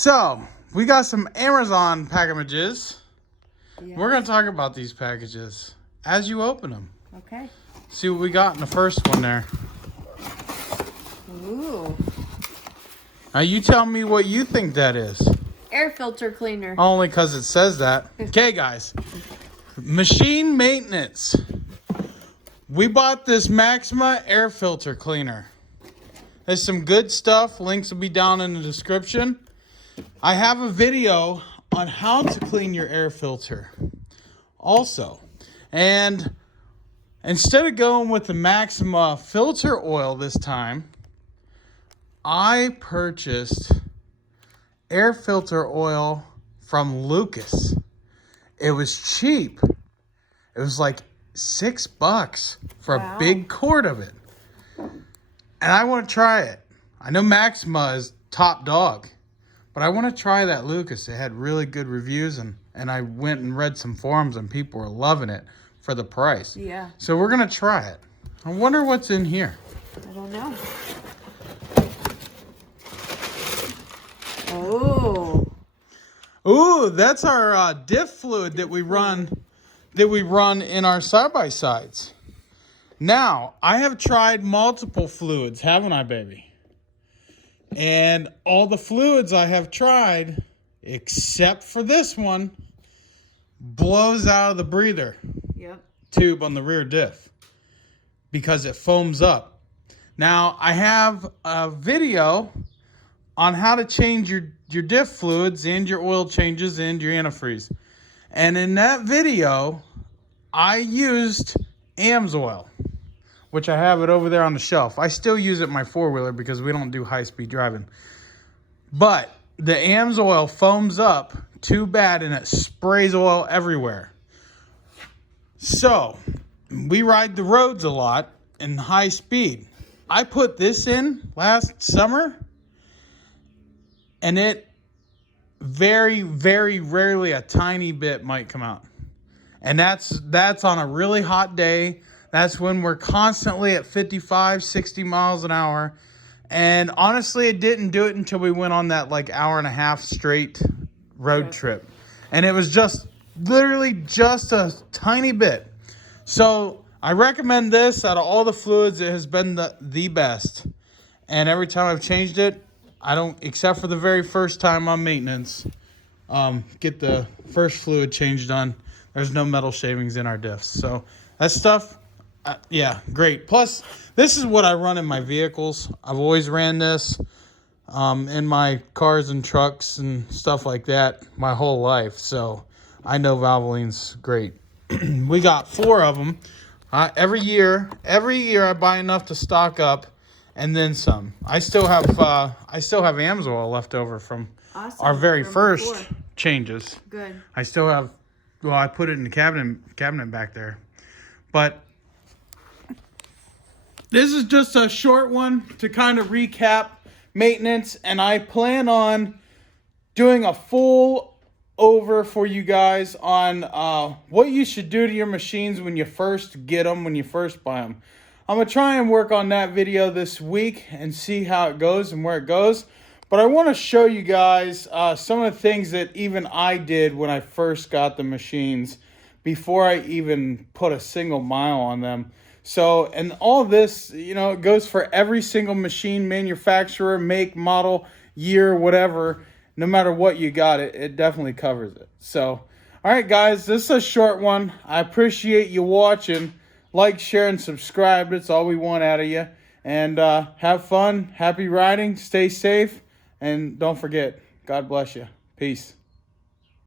So, we got some Amazon packages. Yes. We're going to talk about these packages as you open them. Okay. See what we got in the first one there. Ooh. Now, you tell me what you think that is. Air filter cleaner. Only because it says that. Okay, guys. Machine maintenance. We bought this Maxima air filter cleaner. There's some good stuff. Links will be down in the description. I have a video on how to clean your air filter also. And instead of going with the Maxima filter oil this time, I purchased air filter oil from Lucas. It was cheap. It was like $6 for a big quart of it. And I want to try it. I know Maxima is top dog, but I want to try that Lucas. It had really good reviews, and I went and read some forums, and people were loving it for the price. Yeah. So we're going to try it. I wonder what's in here. I don't know. Oh. Ooh, that's our Diff Fluid that we run in our side-by-sides. Now, I have tried multiple fluids, haven't I, baby? And all the fluids I have tried, except for this one, blows out of the breather tube on the rear diff because it foams up. Now, I have a video on how to change your diff fluids and your oil changes and your antifreeze. And in that video, I used AMSOIL, which I have it over there on the shelf. I still use it in my four-wheeler because we don't do high-speed driving. But the AMSOIL foams up too bad and it sprays oil everywhere. So, we ride the roads a lot in high speed. I put this in last summer, and it very, very rarely a tiny bit might come out. And that's on a really hot day. That's when we're constantly at 55, 60 miles an hour. And honestly, it didn't do it until we went on that like hour and a half straight road trip. And it was just literally just a tiny bit. So I recommend this. Out of all the fluids, it has been the best. And every time I've changed it, I don't, except for the very first time on maintenance, get the first fluid change done. There's no metal shavings in our diffs. So that stuff, yeah, great. Plus, this is what I run in my vehicles. I've always ran this in my cars and trucks and stuff like that my whole life. So I know Valvoline's great. We got 4 of them. Every year I buy enough to stock up. And then some. I still have AMSOIL left over from our very first changes. Good. I still have. Well, I put it in the cabinet back there. But this is just a short one to kind of recap maintenance, and I plan on doing a full over for you guys on what you should do to your machines when you first get them, when you first buy them. I'm going to try and work on that video this week and see how it goes and where it goes. But I want to show you guys some of the things that even I did when I first got the machines before I even put a single mile on them. So, and all this, you know, it goes for every single machine, manufacturer, make, model, year, whatever. No matter what you got, it definitely covers it. So, all right, guys, this is a short one. I appreciate you watching. Like, share, and subscribe. That's all we want out of you. And have fun. Happy riding. Stay safe. And don't forget, God bless you. Peace.